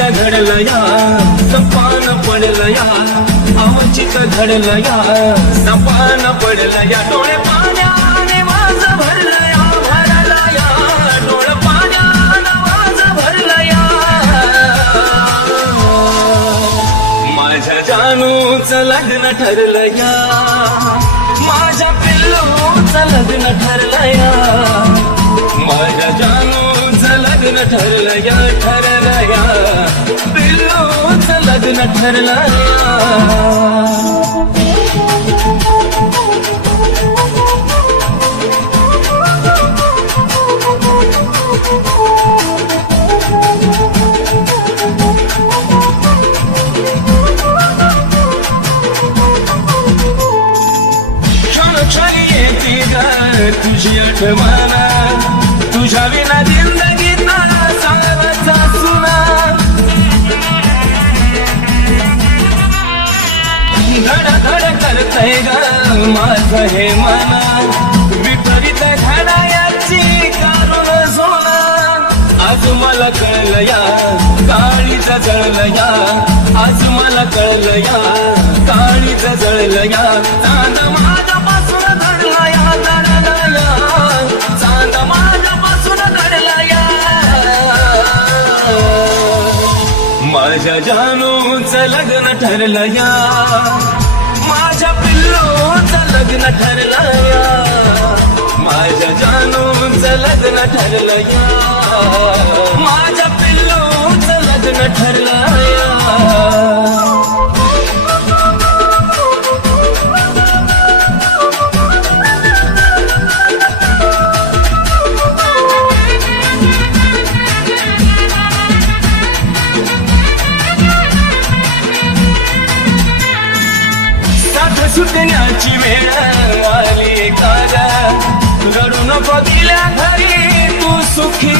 घडलं या सपान पडलं या अवचित घडलं या सपान पडलं या डोळे पाण्याने माझं भरलं या भरलं या डोळे पाण्याने माझं भरलं या माझ्या जानूचं लग्न ठरलं या माझ्या पिल्लूचं लग्न ठरलं या माझ्या जानूचं लग्न ठरलं या ठरलं या पिल्लूचं लग्न ठरलं या तुझी आठवण तुझ्या विना जिंदगीत सावचा सुना धड धड करतय ग माझं हे मन विपरीत घडायाची कारण सोना आज मला कळलं या काळीच जळलं या आज मला कळलं या काळीच जळलं या चांद माझ्यापासून धडला या चांद माझ्यापासून घडला या माझ्या जानूचं लग्न ठरलं या माझ्या पिल्लूचं लग्न ठरलं या माझ्या जानूचं लग्न ठरलं या माझ्या पिल्लूचं लग्न ठरलं या सुटण्याची वेळ आली कागा रडू नको दिल्या घरी तू सुखी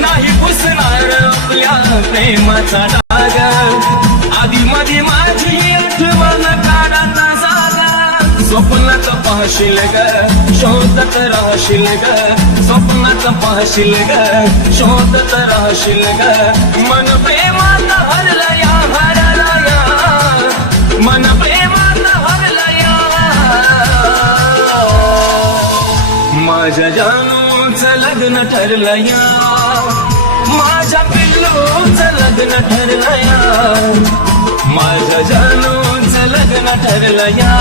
नाही पुसणार आपल्या प्रेमाचा डाग आधी मध्ये माझी आठवण काढाचा जागा स्वप्नात पाहशील ग शोधत राहशील ग स्वप्नात पाहशील ग शोधत राहशील ग मन प्रेमात हरला या हरला या मन प्रेमात हरला या माझ्या जानूचं लग्न ठरलं या माझ्या पिल्लूचं लग्न ठरलं या माझ्या जानूचं लग्न ठरलं या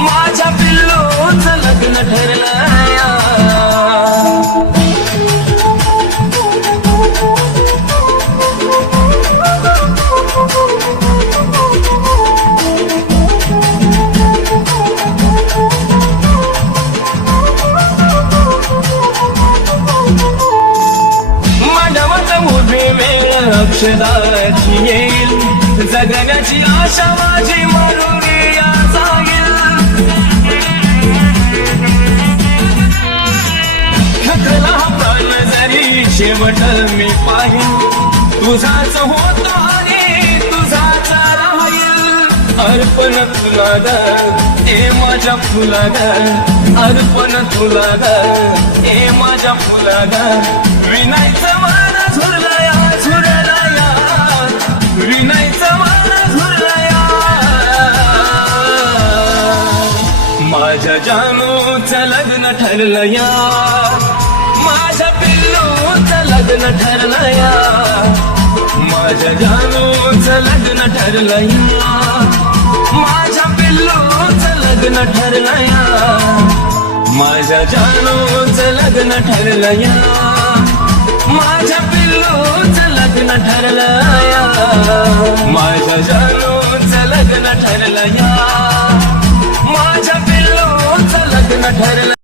माझ्या पिल्लूचं लग्न ठरलं या अक्षराची येईल जगण्याची आशा माझी म्हणून जाईल खतला प्राण जरी शेवट मी पाहिन तुझाच होत आणि तुझाच राहील अर्पण तुला ग ए माझ्या फुला ग अर्पण तुला ग ए माझ्या फुला ग विनायचं मन झुरलं या झुरलं या विनायचं मन झुरलं या माझ्या जानूचं लग्न ठरलं या माझ्या पिल्लूचं लग्न ठरलं या माझ्या जानूचं लग्न ठरलं या माझ्या पिल्लूचं लग्न ठरलं या माझ्या जानूचं लग्न ठरलं या माझ्या पिल्लूचं लग्न ठरलं या माझ्या जानूचं लग्न ठरलं या माझ्या पिल्लूचं लग्न ठरलं